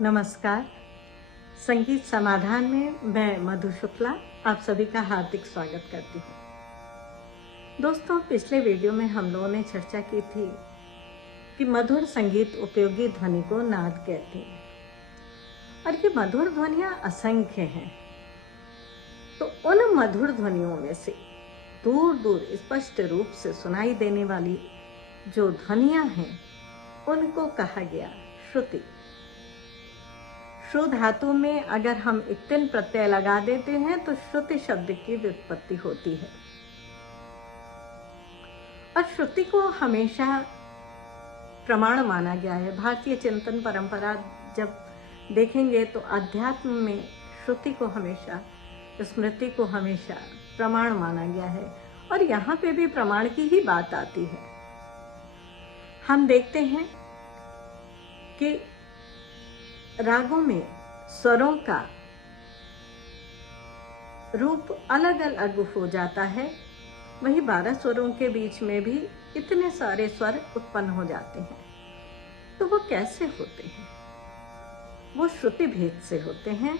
नमस्कार। संगीत समाधान में मैं मधु शुक्ला आप सभी का हार्दिक स्वागत करती हूँ। दोस्तों, पिछले वीडियो में हम लोगों ने चर्चा की थी कि मधुर संगीत उपयोगी ध्वनि को नाद कहते हैं और ये मधुर ध्वनियाँ असंख्य हैं। तो उन मधुर ध्वनियों में से दूर दूर स्पष्ट रूप से सुनाई देने वाली जो ध्वनियाँ हैं उनको कहा गया श्रुति। श्रु धातु में अगर हम एक तिन प्रत्यय लगा देते हैं तो श्रुति शब्द की व्युत्पत्ति होती है। और श्रुति को हमेशा प्रमाण माना गया है। भारतीय चिंतन परंपरा जब देखेंगे तो अध्यात्म में श्रुति को हमेशा, स्मृति को हमेशा प्रमाण माना गया है और यहाँ पे भी प्रमाण की ही बात आती है। हम देखते हैं कि रागों में स्वरों का रूप अलग अलग हो जाता है। वही 12 स्वरों के बीच में भी इतने सारे स्वर उत्पन्न हो जाते हैं। तो वो कैसे होते हैं? वो श्रुति भेद से होते हैं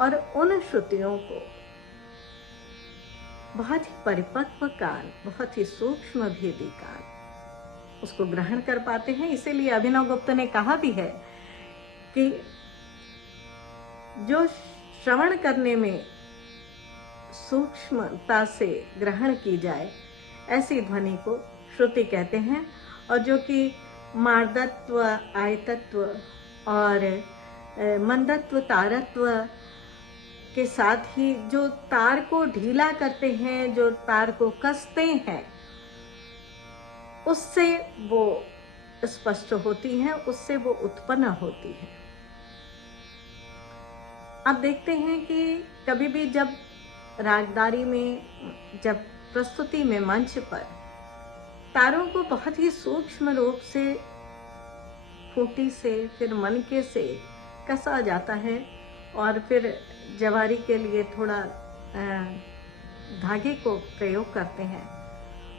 और उन श्रुतियों को बहुत ही परिपक्व कान, बहुत ही सूक्ष्म भेदी कान उसको ग्रहण कर पाते हैं। इसीलिए अभिनव गुप्त ने कहा भी है कि जो श्रवण करने में सूक्ष्मता से ग्रहण की जाए ऐसी ध्वनि को श्रुति कहते हैं। और जो कि मार्दत्व, आयतत्व और मंदत्व, तारत्व के साथ ही जो तार को ढीला करते हैं, जो तार को कसते हैं, उससे वो स्पष्ट होती हैं, उससे वो उत्पन्न होती है। अब देखते हैं कि कभी भी जब रागदारी में, जब प्रस्तुति में मंच पर तारों को बहुत ही सूक्ष्म रूप से खूंटी से, फिर मनके से कसा जाता है और फिर जवारी के लिए थोड़ा धागे को प्रयोग करते हैं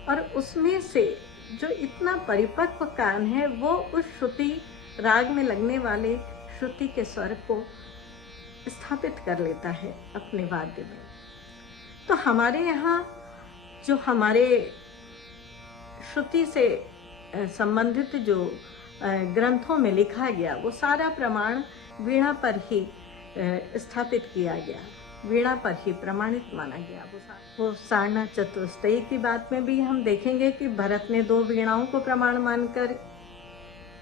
और उसमें से जो इतना परिपक्व कान है वो उस श्रुति, राग में लगने वाले श्रुति के स्वर को स्थापित कर लेता है अपने वाद्य में। तो हमारे यहाँ जो हमारे श्रुति से संबंधित जो ग्रंथों में लिखा गया वो सारा प्रमाण वीणा पर ही स्थापित किया गया, वीणा पर ही प्रमाणित माना गया। वो सारना चतुष्टयी की बात में भी हम देखेंगे कि भरत ने 2 वीणाओं को प्रमाण मानकर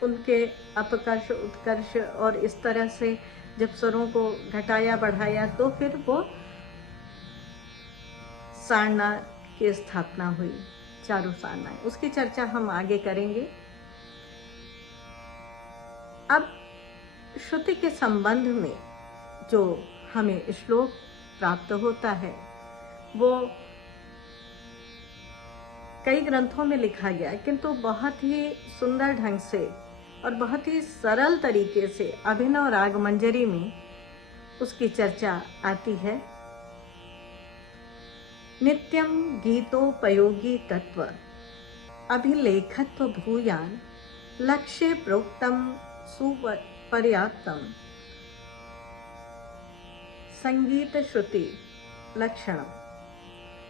उनके अपकर्ष, उत्कर्ष और इस तरह से जब स्वरों को घटाया बढ़ाया तो फिर वो सारना की स्थापना हुई, चारों सारनाएं। उसकी चर्चा हम आगे करेंगे। अब श्रुति के संबंध में जो हमें श्लोक प्राप्त होता है वो कई ग्रंथों में लिखा गया है, किंतु बहुत ही सुंदर ढंग से और बहुत ही सरल तरीके से अभिनव राग मंजरी में उसकी चर्चा आती है। नित्यम गीतोपयोगी तत्व अभिलेखत्व भूयान लक्ष्य प्रोक्तम सुपर्याप्तम संगीत श्रुति लक्षणम,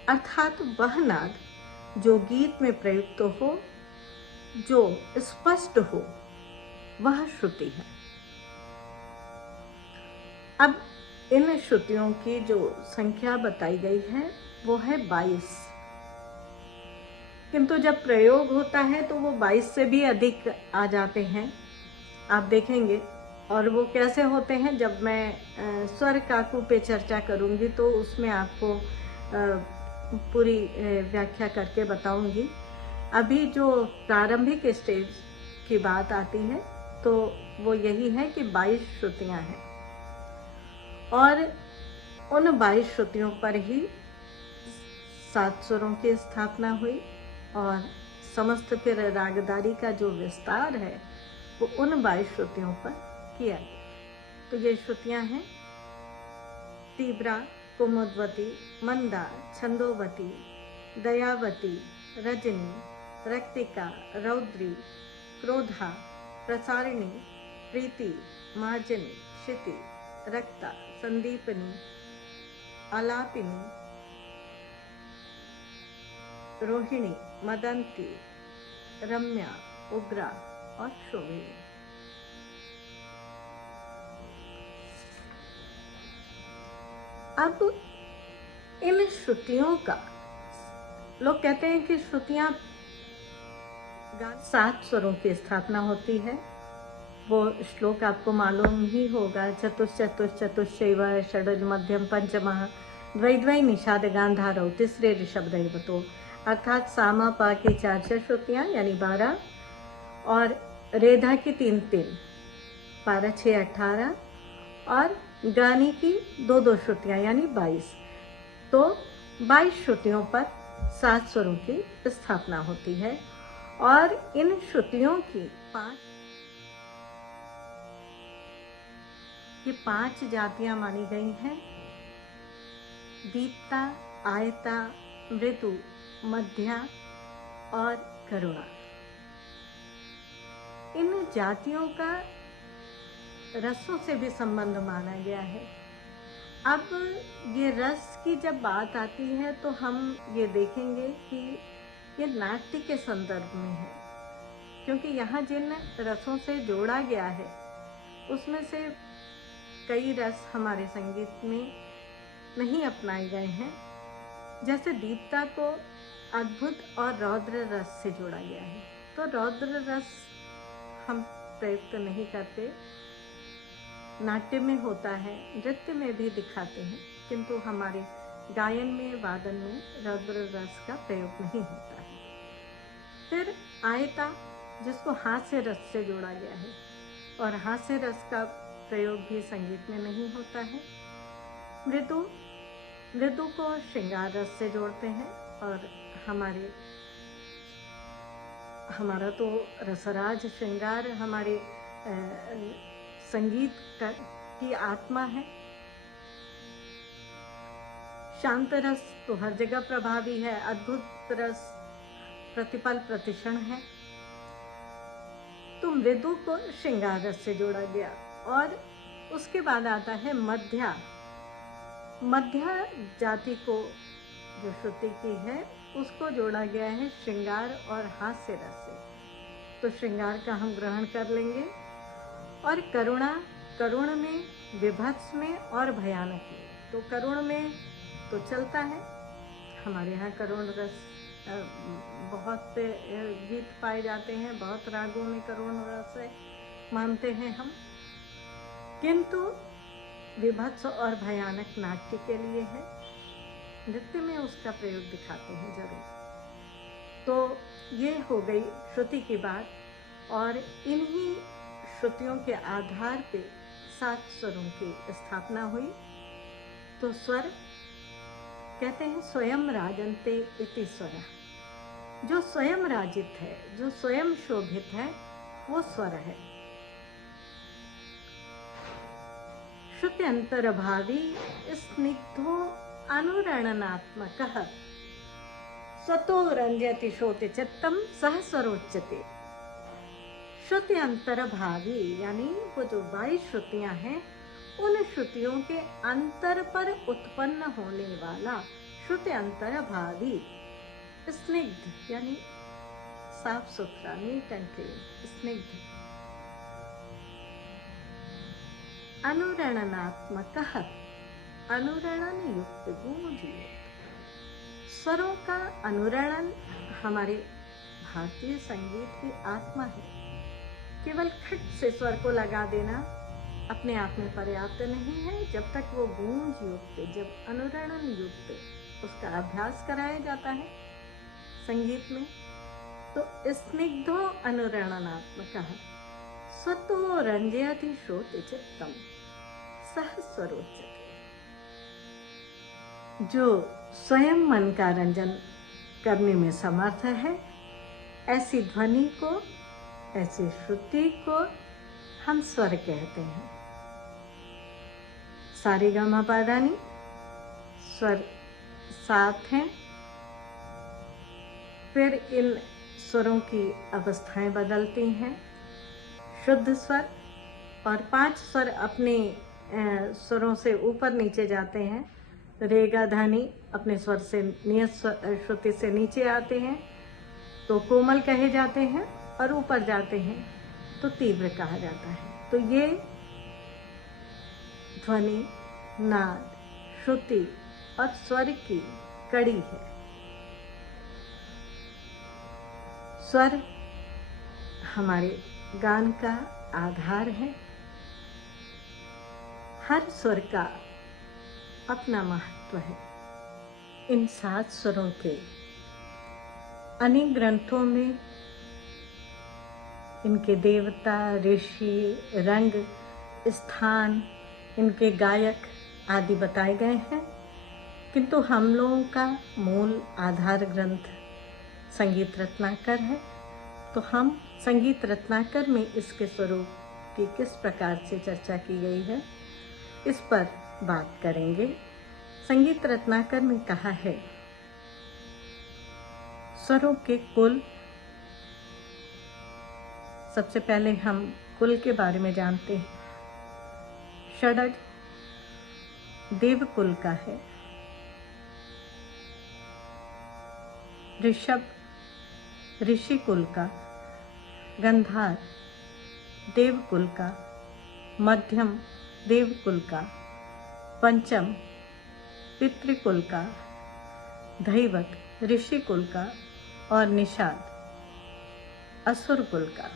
अर्थात वह नाद जो गीत में प्रयुक्त हो, जो स्पष्ट हो, वह श्रुति है। अब इन श्रुतियों की जो संख्या बताई गई है वो है 22, किंतु जब प्रयोग होता है तो वो 22 से भी अधिक आ जाते हैं, आप देखेंगे। और वो कैसे होते हैं, जब मैं स्वर काकू पे चर्चा करूंगी तो उसमें आपको पूरी व्याख्या करके बताऊंगी। अभी जो प्रारंभिक स्टेज की बात आती है तो वो यही है कि 22 श्रुतियां हैं और उन 22 श्रुतियों पर ही 7 स्वरों की स्थापना हुई और समस्त फिर रागदारी का जो विस्तार है वो उन 22 श्रुतियों पर किया गया। तो ये श्रुतियां हैं तीव्रा, कुमुदवती, मंदा, छंदोवती, दयावती, रजनी, रक्तिका, रौद्री, क्रोधा, प्रसारिणी, प्रीति, मार्जनी, क्षिति, रक्ता, संदीपनी, आलापिनी, रोहिणी, मदंती, रम्या, उग्रा और शोभिनी। अब इन श्रुतियों का, लोग कहते हैं कि श्रुतियां 7 स्वरों की स्थापना होती है। वो श्लोक आपको मालूम ही होगा। चतुश्चतुश्चतुश्चैव षडज मध्यम पंचमः द्वैद्वै निषाद गांधारौ तीसरे ऋषभ दैवतो, अर्थात सामा पा की 4 श्रुतियां यानी 12 और रेधा की 3-3, 12 6 18 और गानी की 2-2 श्रुतियां यानी 22। तो 22 श्रुतियों पर 7 स्वरों की स्थापना होती है। और इन श्रुतियों की 5 जातियां मानी गई हैं: दीप्ता, आयता, मृदु, मध्या और करुणा। इन जातियों का रसों से भी संबंध माना गया है। अब ये रस की जब बात आती है तो हम ये देखेंगे कि ये नाट्य के संदर्भ में है, क्योंकि यहाँ जिन रसों से जोड़ा गया है उसमें से कई रस हमारे संगीत में नहीं अपनाए गए हैं। जैसे दीप्ता को अद्भुत और रौद्र रस से जोड़ा गया है, तो रौद्र रस हम प्रयुक्त नहीं करते। नाट्य में होता है, नृत्य में भी दिखाते हैं, किंतु हमारे गायन में, वादन में रौद्र रस का प्रयोग नहीं होता है। फिर आयता, जिसको हास्य रस से जोड़ा गया है, और हास्य रस का प्रयोग भी संगीत में नहीं होता है। मृदु को श्रृंगार रस से जोड़ते हैं, और हमारा तो रसराज श्रृंगार हमारे संगीत की आत्मा है। शांत रस तो हर जगह प्रभावी है। अद्भुत रस प्रतिपल प्रतिक्षण है। तो मृदु को श्रृंगार रस से जोड़ा गया। और उसके बाद आता है मध्या जाति को, जो श्रुति की है, उसको जोड़ा गया है श्रृंगार और हास्य रस से। तो श्रृंगार का हम ग्रहण कर लेंगे। और करुण में, विभत्स में और भयानक में। तो करुण में तो चलता है, हमारे यहाँ करुण रस बहुत गीत पाए जाते हैं, बहुत रागों में करुण रस मानते हैं हम, किंतु विभत्स और भयानक नाट्य के लिए है। नृत्य में उसका प्रयोग दिखाते हैं जरूर। तो ये हो गई श्रुति की बात। और इन्हीं श्रुतियों के आधार पे 7 स्वरों की स्थापना हुई। तो स्वर कहते हैं स्वयं राजन्ते इति स्वर। जो स्वयं राजित है, जो स्वयं शोभित है, वो स्वर है। श्रुति अंतर्भावी स्निग्धो अनुरणनात्मकः स्वतो रंजयति श्रोते चित्तम सह स्वरोच्यते। श्रुति अंतर्भावी यानी वो जो 22 श्रुतियां हैं, उन श्रुतियों के अंतर पर उत्पन्न होने वाला श्रुति अंतर्भावी, स्निग्ध यानी साफ सुथरा, नीट एंड क्लीन, स्निग्ध। अनुरणनात्मकः, अनुरणन युक्त गूंज। स्वरों का अनुरणन हमारे भारतीय संगीत की आत्मा है। केवल खट से स्वर को लगा देना अपने आप में पर्याप्त नहीं है। जब तक वो गूंज युक्त, जब अनुरणन युक्त उसका अभ्यास कराया जाता है संगीत में, तो स्निग्धो अनुरणनात्मकः स्वतो रंजयति श्रोते चित्तम सह स्वरोच्यते। जो स्वयं मन का रंजन करने में समर्थ है, ऐसी ध्वनि को, ऐसी श्रुति को हम स्वर कहते हैं। सारेगामा पा नी स्वर 7 हैं। फिर इन स्वरों की अवस्थाएं बदलती हैं। शुद्ध स्वर, और 5 स्वर अपने स्वरों से ऊपर नीचे जाते हैं। रे गा धा नी अपने स्वर से नियत श्रुति से नीचे आते हैं तो कोमल कहे जाते हैं, और ऊपर जाते हैं तो तीव्र कहा जाता है। तो ये ध्वनि, नाद, श्रुति और स्वर की कड़ी है। स्वर हमारे गान का आधार है। हर स्वर का अपना महत्व है। इन 7 स्वरों के अनेक ग्रंथों में इनके देवता, ऋषि, रंग, स्थान, इनके गायक आदि बताए गए हैं, किंतु हम लोगों का मूल आधार ग्रंथ संगीत रत्नाकर है। तो हम संगीत रत्नाकर में इसके स्वरूप की किस प्रकार से चर्चा की गई है, इस पर बात करेंगे। संगीत रत्नाकर में कहा है, स्वरों के कुल। सबसे पहले हम कुल के बारे में जानते हैं। षडज देव कुल का है, ऋषभ ऋषि कुल का, गंधार देव कुल का, मध्यम देव कुल का, पंचम पितृकुल का, धैवत ऋषि कुल का और निषाद असुर कुल का।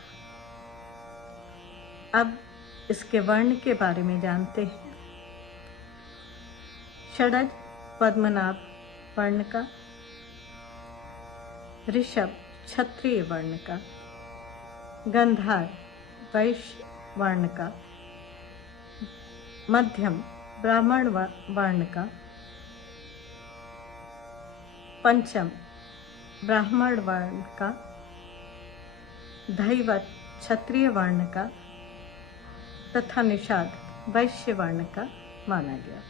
अब इसके वर्ण के बारे में जानते हैं। षडज पद्मनाभ वर्ण का, ऋषभ क्षत्रिय वर्ण का, गंधार वैश्य वर्ण का, मध्यम ब्राह्मण वर्ण का, पंचम ब्राह्मण वर्ण का, धैवत क्षत्रिय वर्ण का तथा निषाद वैश्य वर्ण का माना गया।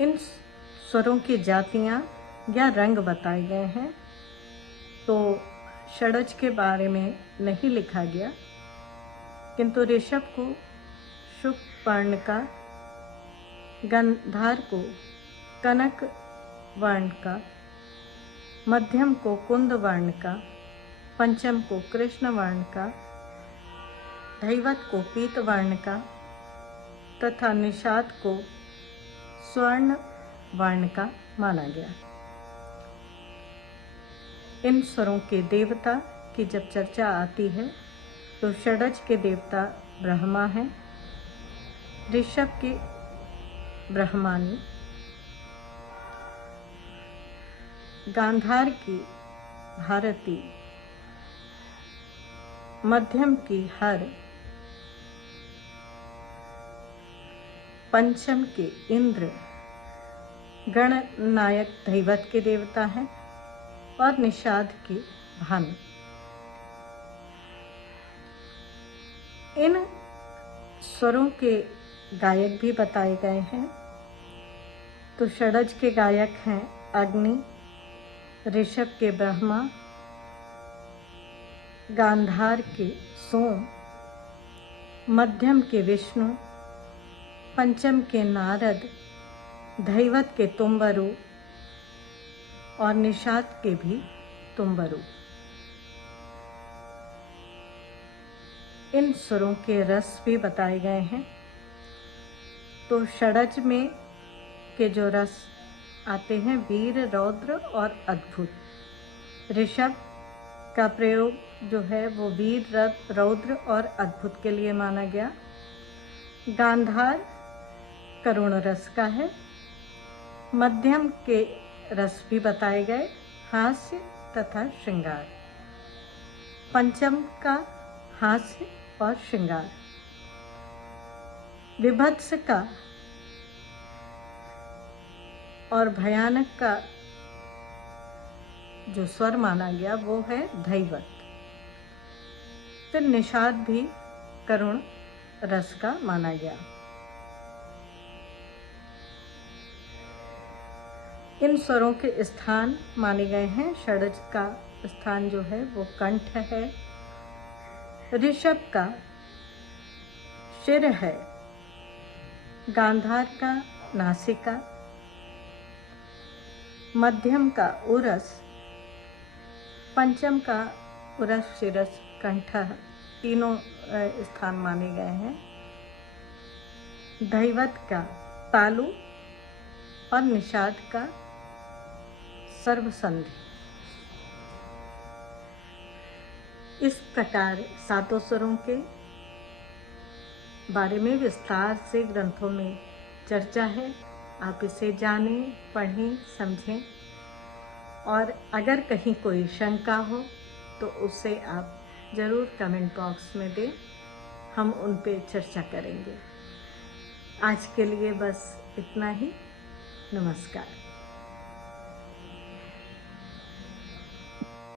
इन स्वरों की जातियां या रंग बताए गए हैं। तो षडज के बारे में नहीं लिखा गया, किंतु ऋषभ को शुक वर्ण का, गंधार को कनक वर्ण का, मध्यम को कुंद वर्ण का, पंचम को कृष्ण वर्ण का, धैवत को पीत वर्ण का तथा निषाद को स्वर्ण वर्ण का माना गया। इन स्वरों के देवता की जब चर्चा आती है तो षडज के देवता ब्रह्मा हैं, ऋषभ के ब्रह्मानी, गांधार की भारती, मध्यम की हर, पंचम के इंद्र, गणनायक धैवत के देवता हैं और निषाद की भानु। इन स्वरों के गायक भी बताए गए हैं। तो षडज के गायक हैं अग्नि, ऋषभ के ब्रह्मा, गांधार के सोम, मध्यम के विष्णु, पंचम के नारद, धैवत के तुम्बरु और निषाद के भी तुम्बरु। इन स्वरों के रस भी बताए गए हैं। तो षडज में के जो रस आते हैं वीर, रौद्र और अद्भुत। ऋषभ का प्रयोग जो है वो वीर, रौद्र और अद्भुत के लिए माना गया। गांधार करुण रस का है। मध्यम के रस भी बताए गए, हास्य तथा श्रृंगार। पंचम का हास्य और श्रृंगार। विभत्स का और भयानक का जो स्वर माना गया वो है धैवत। फिर निषाद भी करुण रस का माना गया। इन स्वरों के स्थान माने गए हैं। षडज का स्थान जो है वो कंठ है, ऋषभ का शिर है, गांधार का नासिका, मध्यम का उरस, पंचम का उरस शिरस कंठ, तीनों स्थान माने गए हैं। धैवत का तालु और निषाद का सर्वसंधि। इस प्रकार सातों स्वरों के बारे में विस्तार से ग्रंथों में चर्चा है। आप इसे जानें, पढ़ें, समझें और अगर कहीं कोई शंका हो तो उसे आप ज़रूर कमेंट बॉक्स में दें, हम उन पे चर्चा करेंगे। आज के लिए बस इतना ही। नमस्कार।